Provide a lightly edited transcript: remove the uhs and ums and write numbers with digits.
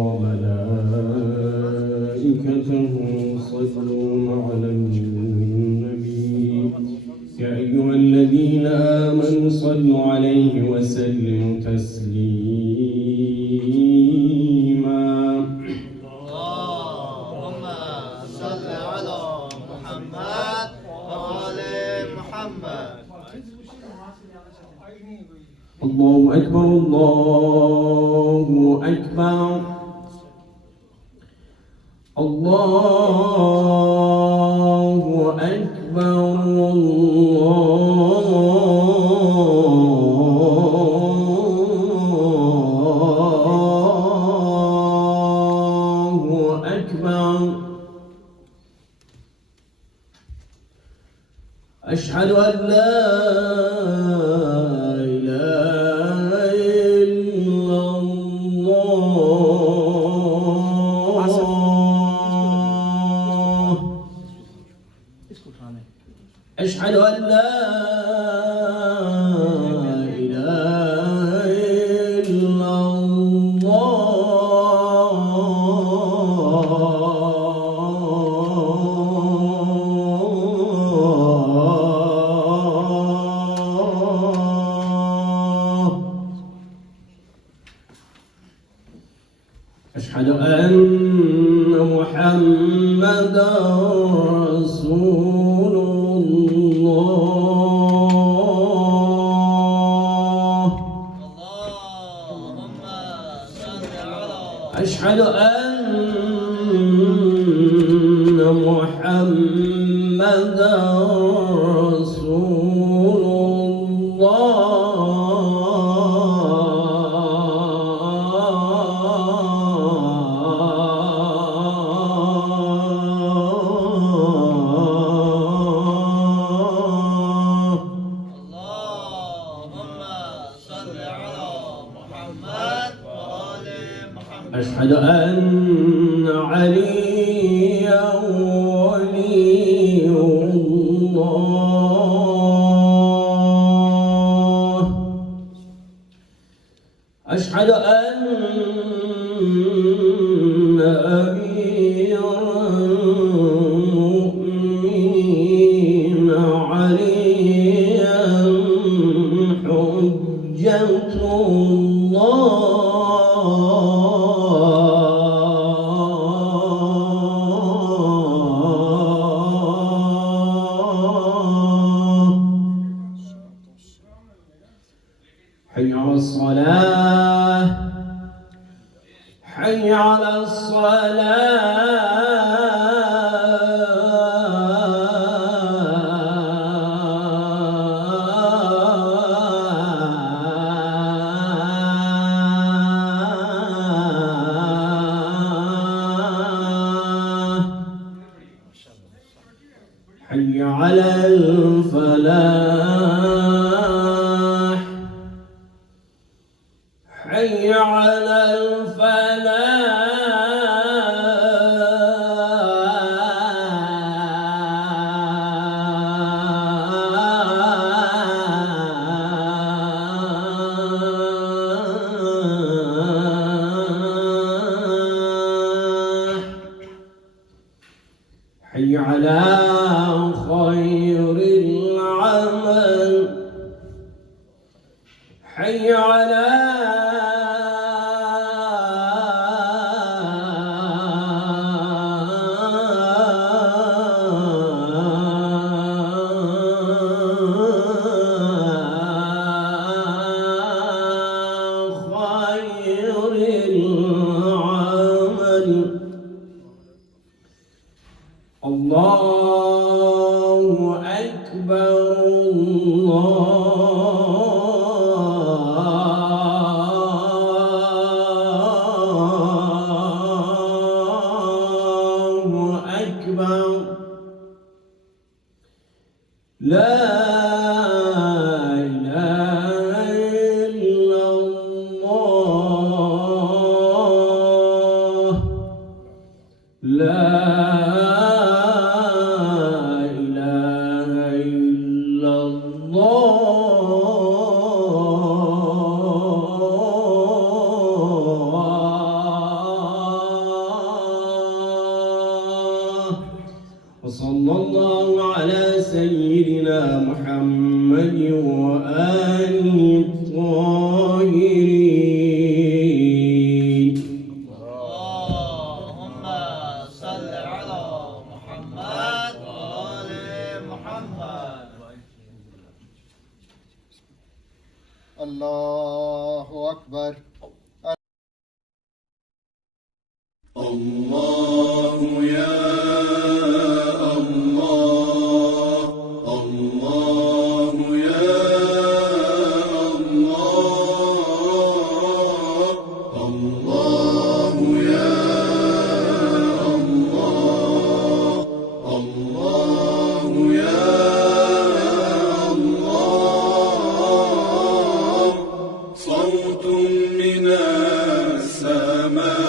وملائكته يصلون على النبي يا أيها الذين آمنوا صلوا عليه وسلموا تسليما. اللهم صل على محمد وآل محمد. الله أكبر الله أكبر الله أكبر الله أكبر. أشهد أن لا أشهد أن لا إله إلا الله. أشهد أن محمدًا رسول أشهد أن محمدًا رسول أشهد أن عليا ولي الله. أشهد أن أمير المؤمنين عليا حجة الله. حي على الصلاة حي على حي على الفلاح حي على الفلاح حي على خير العمل حي على خير العمل. الله أكبر الله أكبر. لا إله إلا الله. لا إله إلا الله. وصلى الله على سيدنا محمد وآله الطاهرين. اللهم صل على محمد وآل محمد. الله أكبر. الله يا الله، الله يا الله، الله يا الله، الله يا الله. صوت من السماوات